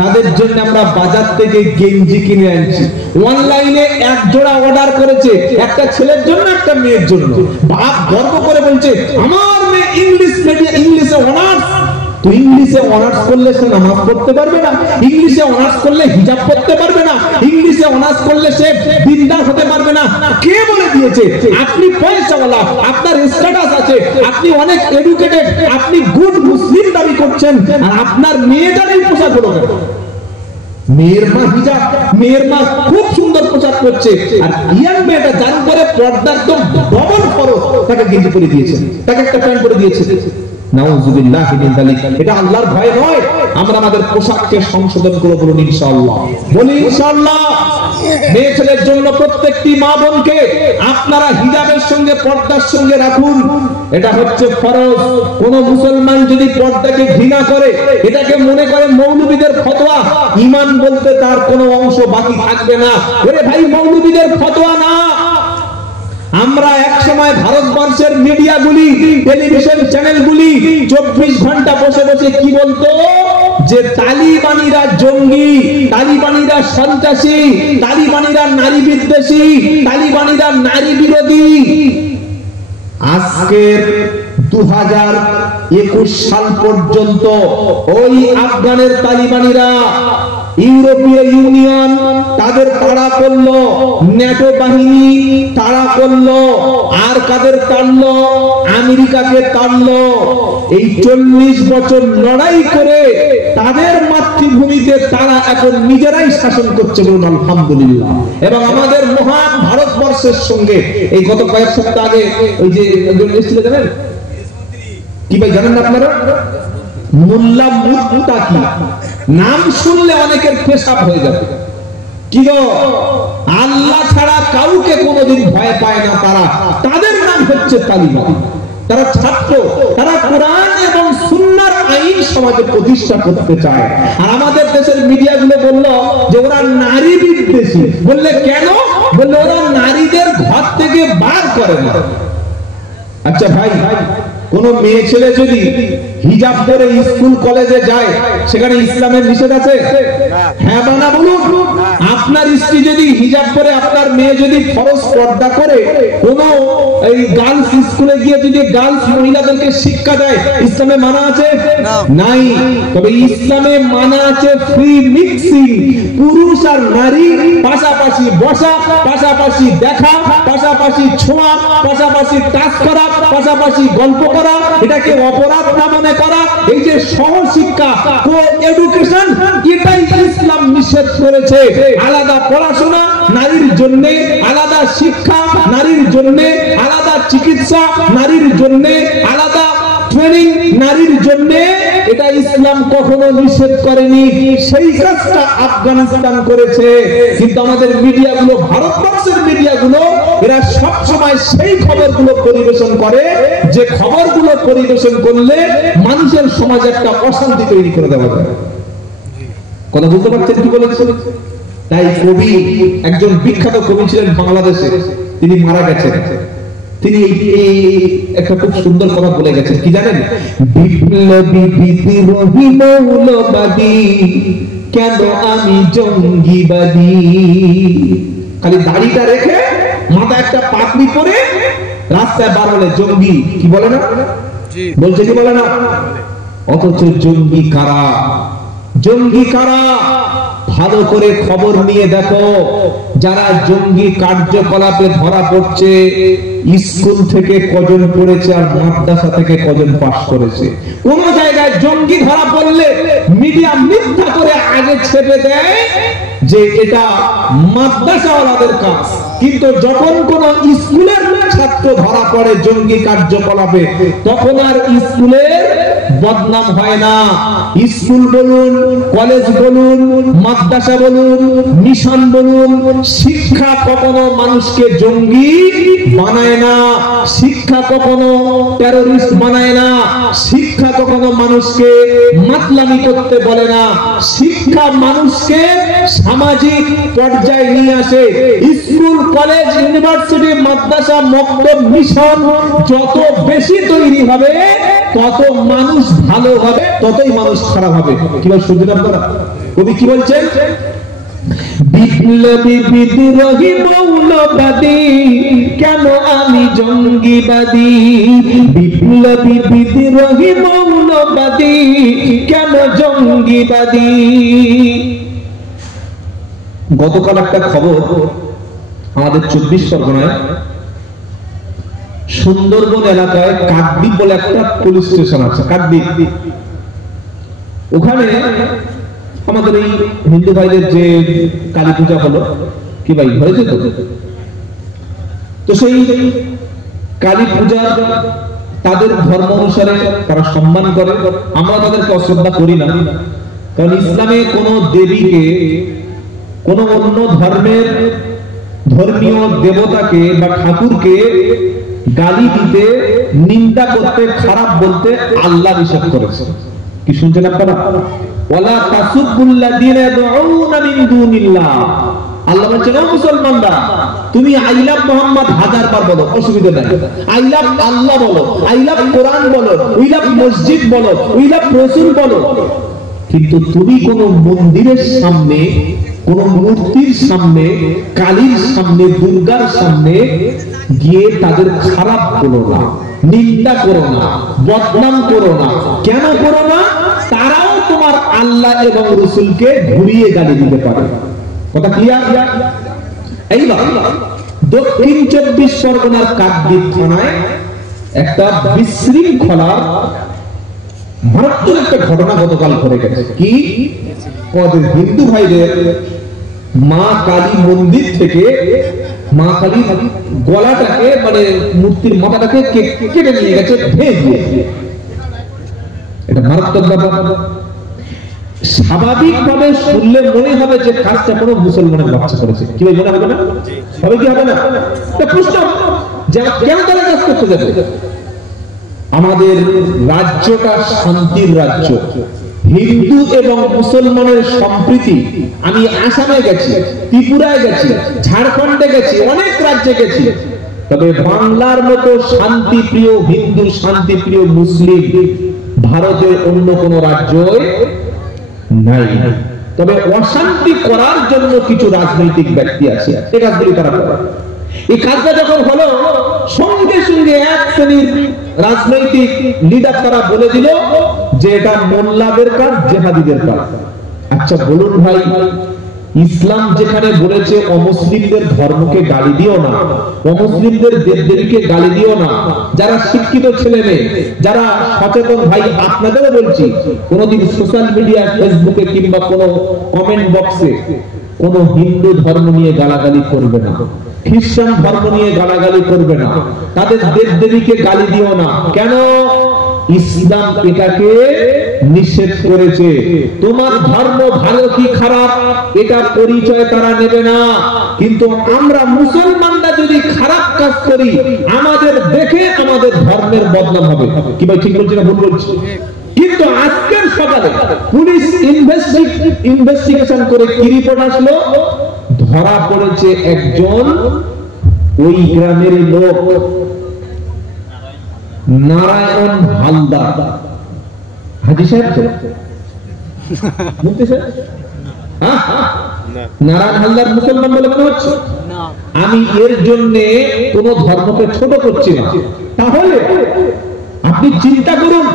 তাদের জন্য আমরা বাজার থেকে গেঞ্জি কিনে আনছি, অনলাইনে এক জোড়া অর্ডার করেছে, একটা ছেলের জন্য একটা মেয়ের জন্য। বাপ গর্ব করে বলছে আমার মেয়ে ইংলিশ মিডিয়াম, ইংলিশে অনার্স। তো ইংলিশে অনার্স করলে সে নামাজ পড়তে পারবে না, ইংলিশে অনার্স করলে হিজাব পড়তে পারবে না, ইংলিশে অনার্স করলে সে দিনদার হতে পারবে না। কে বলে দিয়েছে? আপনি পয়সাওয়ালা, আপনার স্ট্যাটাস আছে, আপনি অনেক এডুকেটেড, আপনি গুড মুসলিম দাবি করছেন, আর আপনার মেয়েটার এই পোশাক হলো কেন? মেয়ের মা হিজাব, মেয়ের মা খুব সুন্দর পোশাক করছে, আর ইয়াং মেয়েটা জান করে পর্দার তো ডবল ফরজ, তাকে গেঞ্জি পরে দিয়েছে, তাকে একটা প্যান্ট পরে দিয়েছে। নাউযুবিল্লাহি মিন যালিক। এটা আল্লাহর ভয় নয়। আমরা আমাদের পোশাককে সংশোধন করব, বলুন ইনশাআল্লাহ, বলি ইনশাআল্লাহ। মেয়ে ছেলের জন্য প্রত্যেকটি মা বোনকে আপনারা হিজাবের সঙ্গে পর্দার সঙ্গে রাখুন, এটা হচ্ছে ফরজ। কোন মুসলমান যদি পর্দাকে ঘৃণা করে, এটাকে মনে করে মৌলবীদের ফতোয়া, ঈমান বলতে তার কোনো অংশ বাকি থাকবে না। ওরে ভাই, মৌলবীদের ফতোয়া না। আমরা এক সময় ভারতবর্ষের মিডিয়াগুলি, টেলিভিশন চ্যানেলগুলি 24 ঘন্টা বসে বসে কি বলতো? যে তালিবানিরা জঙ্গি, তালিবানিরা সন্ত্রাসী, তালিবানিরা নারী বিদ্বেষী, তালিবানিরা নারী বিরোধী। আজকের 2021 সাল পর্যন্ত ওই আফগানের তালিবানিরা ইউরোপীয় ইউনিয়ন তাদের তাড়া করলো, ন্যাটো বাহিনী তাড়া করলো, আর কাদের তাড়লো? আমেরিকাকে তাড়লো। এই 40 বছর লড়াই করে তাদের মাতৃভূমিতে তারা এখন নিজেরাই শাসন করছে, বলুন আলহামদুলিল্লাহ। এবং আমাদের মহান ভারতবর্ষের সঙ্গে এই গত কয়েক সপ্তাহ আগে ওই যে এসেছিল, জানেন কি ভাই, জানেন না আপনারা? মোল্লা মুত্তাকি, নাম শুনলে অনেকের পেশাব হয়ে যাবে। কি গো, আল্লাহ ছাড়া কাউকে কোনোদিন ভয় পায় না তারা, তাদের নাম হচ্ছে তালিবান। তারা ছাত্র, তারা কোরআন এবং সুন্নাহর আইন সমাজে প্রতিষ্ঠা করতে চায়। আর আমাদের দেশের মিডিয়াগুলো বললো যে ওরা নারী বিদ্বেষী। বললে কেন? বললে ওরা নারীদের ঘর থেকে বার করে না। আচ্ছা ভাই, কোন মেয়ে ছেলে যদি হিজাব পরে স্কুল কলেজে যায়, সেখানে ইসলামের নিষেধ আছে? হ্যাঁ বা না বলুন? আপনার স্ত্রী যদি হিজাব পরে, আপনার মেয়ে যদি ফরজ পর্দা করে, কোন এই গার্লস স্কুলে গিয়ে যদি গার্লস মহিলাদেরকে শিক্ষা দেয়, ইসলামে মানা আছে? নাই। তবে ইসলামে মানা আছে ফ্রি মিক্সিং, পুরুষ আর নারী পাশাপাশি বসা, পাশাপাশি দেখা, পাশাপাশি ছোঁয়া, পাশাপাশি টাচ করা, পাশাপাশি গল্প করা, এটাকে অপরাধ না মনে করা। এই যে সহশিক্ষা, কো এডুকেশন, এটাই ইসলাম নিষেধ করেছে। আলাদা পড়াশোনা নারীর জন্য, আলাদা শিক্ষা নারীর জন্য, আলাদা চিকিৎসা নারীর জন্য, আলাদা ট্রেনিং নারীর জন্য, এটা ইসলাম কখনো নিষেধ করেনি। সেই কাজটা আফগানিস্তান করেছে। কিন্তু আমাদের মিডিয়াগুলো, ভারতবর্ষের মিডিয়াগুলো, এরা সব সময় সেই খবরগুলো পরিবেশন করে যে খবরগুলো পরিবেশন করলে মানুষের সমাজে একটা অশান্তি তৈরি করে দেওয়া যায়। কথা বুঝতে পারছেন কি বলেছেন? তাই কবি, একজন বিখ্যাত কবি ছিলেন বাংলাদেশে, তিনি মারা গেছেন। তিনি একটা খুব সুন্দর কথা বলে গেছেন, কি জানেন? বিপ্লবী বিদ্রোহী মৌলবাদী, কেন আমি জঙ্গিবাদী। খালি দাড়িটা রেখে মাথায় একটা পাগড়ি পরে রাস্তায় বার হলে জঙ্গি। কি বলে না? বলছে কি বলে না? অথচ জঙ্গি কারা? জঙ্গি কারা? ভালো করে খবর নিয়ে দেখো। যারা জঙ্গি কার্যকলাপে ধরা পড়ছে, স্কুল থেকে কজন পড়েছে আর মাদ্রাসা থেকে কজন পাস করেছে। কোন জায়গায় জঙ্গি ধরা পড়লে মিডিয়া মিথ্যা করে আগে ছেপে দেয় যে এটা মাদ্রাসাওয়ালাদের কাজ, কিন্তু যখন কোন স্কুলের ছাত্র ধরা পড়ে জঙ্গি কার্যকলাপে, তখন আর স্কুলের বদনাম হয় না। স্কুল বলুন, কলেজ বলুন, মাদ্রাসা বলুন, মিশন বলুন, শিক্ষা কখনো মানুষকে জঙ্গি বানায় না, শিক্ষা কখনো টেরোরিস্ট বানায় না, শিক্ষা কখনো মানুষকে মাতলামি করতে বলে না। শিক্ষা মানুষকে সামাজিক পর্যায়ে নিয়ে আসে। স্কুল, কলেজ, ইউনিভার্সিটি, মাদ্রাসা, মক্তব, মিশন যত বেশি তৈরি হবে, তত মানুষ ভালো হবে, ততই মানুষ খারাপ হবে। কি বল শুনছেন আপনারা? কবি কি বলছেন? বিপ্লবী বিদ্রোহী মৌলবাদী কেন আমি জঙ্গিবাদী, বিপ্লবী বিদ্রোহী মৌলবাদী কেন জঙ্গিবাদী। গতকাল একটা খবর আমাদের 24 পরগনায় সুন্দরবন এলাকায় কাকদ্বীপ বলে একটা পুলিশ স্টেশন আছে, কাকদ্বীপ। ওখানে আমাদের এই হিন্দু ভাইদের যে কালী পূজা হলো, কি ভাই হয়েছে তো সেই কালী পূজা তাদের ধর্ম অনুসারে তারা সম্মান করে, আমরা তাদেরকে অশ্রদ্ধা করি না। কারণ ইসলামে কোন দেবীকে, কোন অন্য ধর্মের ধর্মীয় দেবতাকে বা ঠাকুরকে গালি দিতে, নিন্দা করতে, খারাপ বলতে আল্লাহ নিষেধ করেছে। কি শুনছেন আপনারা? ওয়ালা তাসুবুল্লাযিনা ইয়াদউনা মিন দুনিল্লাহ। আল্লাহ বলেন, ও মুসলমানরা, তুমি আই লাভ মুহাম্মদ 1000 বার বলো, অসুবিধা নাই। আই লাভ আল্লাহ বলো, আই লাভ কোরআন বলো, উই লাভ মসজিদ বলো, উই লাভ রাসূল বলো, কিন্তু তুমি কোন মন্দিরের সামনে, কোন মূর্তির সামনে, কালীর সামনে, দুর্গার সামনে গিয়ে তাদের খারাপ করো না, নিন্দা করো না, বদনাম করো না। কেন করো না? তারাও তোমার আল্লাহ এবং রাসূলকে ঘুরিয়ে গালি দিতে পারে। কথা ক্লিয়ার? এইবার দক্ষিণ 24 পরগনার কাকদ্বীপ থানায় একটা বিশৃঙ্খলা মারাত্মক একটা ঘটনা গতকাল ঘটে গেছে। কি? আমাদের হিন্দু ভাইদের মা কালী মন্দির থেকে মা কালী গলাটাকে, মানে মূর্তির মাথাটাকে কেটে নিয়ে গেছে, ভেঙে। এটা মারাত্মক ব্যাপার। স্বাভাবিকভাবে শুনলে মনে হবে যে কাজটা কোনো মুসলমানের বাচ্চা করেছে। কি মনে হবে না? হবে কি হবে না? প্রশ্ন কেন তারা কাজ করতে যাবে? আমাদের রাজ্যটা শান্তির রাজ্য, হিন্দু এবং মুসলমানের সম্প্রীতি। আমি আসামে গেছি, ত্রিপুরায় গেছি, ঝাড়খণ্ডে গেছি, অনেক রাজ্যে গেছি, তবে বাংলার মতো শান্তিপ্রিয় হিন্দু, শান্তিপ্রিয় মুসলিম ভারতের অন্য কোন রাজ্যই নাই। তবে অশান্তি করার জন্য কিছু রাজনৈতিক ব্যক্তি আছে, এই কাজগুলি তারা করে। এই কাজটা যখন হলো, সঙ্গে সঙ্গে এক শ্রেণীর রাজনৈতিক লিডার তারা বলে দিল যে এটা মোল্লাদের কাজ, জেহাদিদের কাজ। আচ্ছা বলুন ভাই, ইসলাম যেখানে বলেছে অমুসলিমদের ধর্মকে গালি দিও না, অমুসলিমদের দেবদেবীকে গালি দিও না, যারা শিক্ষিত ছেলে মেয়ে, যারা সচেতন ভাই, আপনাদেরও বলছি, কোনোদিন সোশ্যাল মিডিয়া, ফেসবুকে কিংবা কোনো কমেন্ট বক্সে কোন হিন্দু ধর্ম নিয়ে গালাগালি করবে না, খ্রিস্টান ধর্ম নিয়ে গালাগালি করবে না, তাদের দেবদেবীকে গালি দিও না। কেন? ইসলাম এটাকে নিষেধ করেছে। তোমার ধর্ম ভালো কি খারাপ এটা পরিচয় তারা নেবে না, কিন্তু আমরা মুসলমানরা যদি খারাপ কাজ করি, আমাদের দেখে আমাদের ধর্মের বদনাম হবে। কি ভাই ঠিক বলছি না ভুল বলছি? কিন্তু আজকের সকালে পুলিশ ইনভেস্টিগেশন করে কি রিপোর্ট আসলো? ধরা পড়েছে একজন ওই গ্রামের লোক, নারায়ণ হালদার। হাজি সাহেব, নারায়ণ হালদার মুসলমান বলে মনে হচ্ছে? আমি এর জন্য কোন ধর্মকে ছোট করছি না। তাহলে আপনি চিন্তা করুন,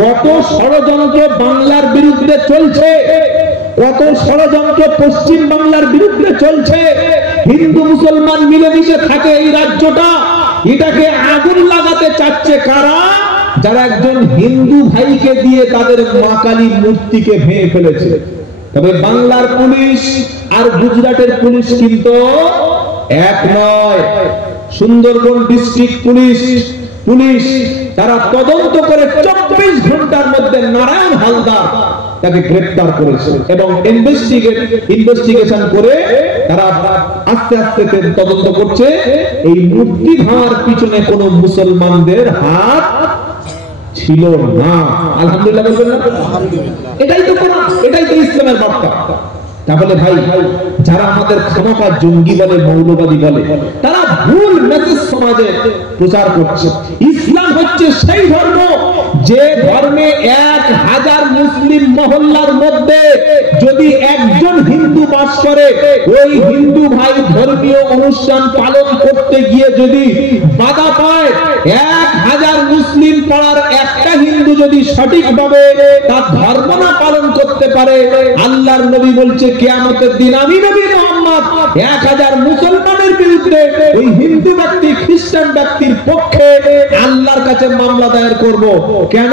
কত ষড়যন্ত্র বাংলার বিরুদ্ধে চলছে, কত ষড়যন্ত্র পশ্চিম বাংলার বিরুদ্ধে চলছে। হিন্দু মুসলমান মিলেমিশে থাকে এই রাজ্যটা, এটাকে আগুন লাগাতে চাচ্ছে কারা? যারা একজন হিন্দু ভাইকে দিয়ে তাদের মা কালী মূর্তিকে ভেঙে ফেলেছে। তবে বাংলার পুলিশ আর গুজরাটের পুলিশ কিন্তু এক নয়। সুন্দরবন ডিস্ট্রিক্ট পুলিশ তারা তদন্ত করে 24 ঘন্টার মধ্যে নারায়ণ হালদার তাকে গ্রেফতার করেছে এবং ইনভেস্টিগেশন করে তারা আস্তে আস্তে তদন্ত করছে এই মূর্তি ভাঙার পিছনে কোনো মুসলমানদের হাত ছিল না। আলহামদুলিল্লাহ বলবেন না? এটাই তো কোরআন, এটাই তো ইসলামের বার্তা। তাহলে ভাই যারা আমাদের খামাখা জঙ্গি বলে, মৌলবাদী বলে, তারা ভুল মেসেজ সমাজে প্রচার করছে। ইসলাম হচ্ছে সেই ধর্ম যে ধর্মে 1000 মুসলিম মহল্লার মধ্যে যদি একজন হিন্দু বাস করে, ওই হিন্দু ভাই ধর্মীয় অনুষ্ঠান পালন করতে গিয়ে যদি বাধা পায়, 1000 মুসলিম পাড়ার একটা হিন্দু যদি সঠিকভাবে তার ধর্ম না পালন করতে পারে, আল্লাহর নবী বলছে কিয়ামতের দিন আমি নবী মুহাম্মদ 1000 মুসলমানের বিরুদ্ধে ওই হিন্দু ব্যক্তি খ্রিস্টান ব্যক্তির পক্ষে আল্লাহর কাছে মামলা দায়ের করব। কেন?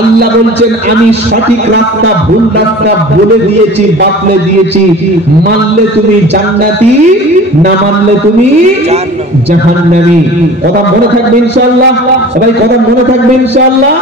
আল্লাহ বলছেন আমি সঠিক রাস্তা ভুল রাস্তা বলে দিয়েছি, বাতলে দিয়েছি। মানলে তুমি জান্নাতি, না মানলে তুমি জাহান্নামী। কথা মনে থাকবে ইনশাআল্লাহ, সবাই কথা মনে থাকবে ইনশাআল্লাহ।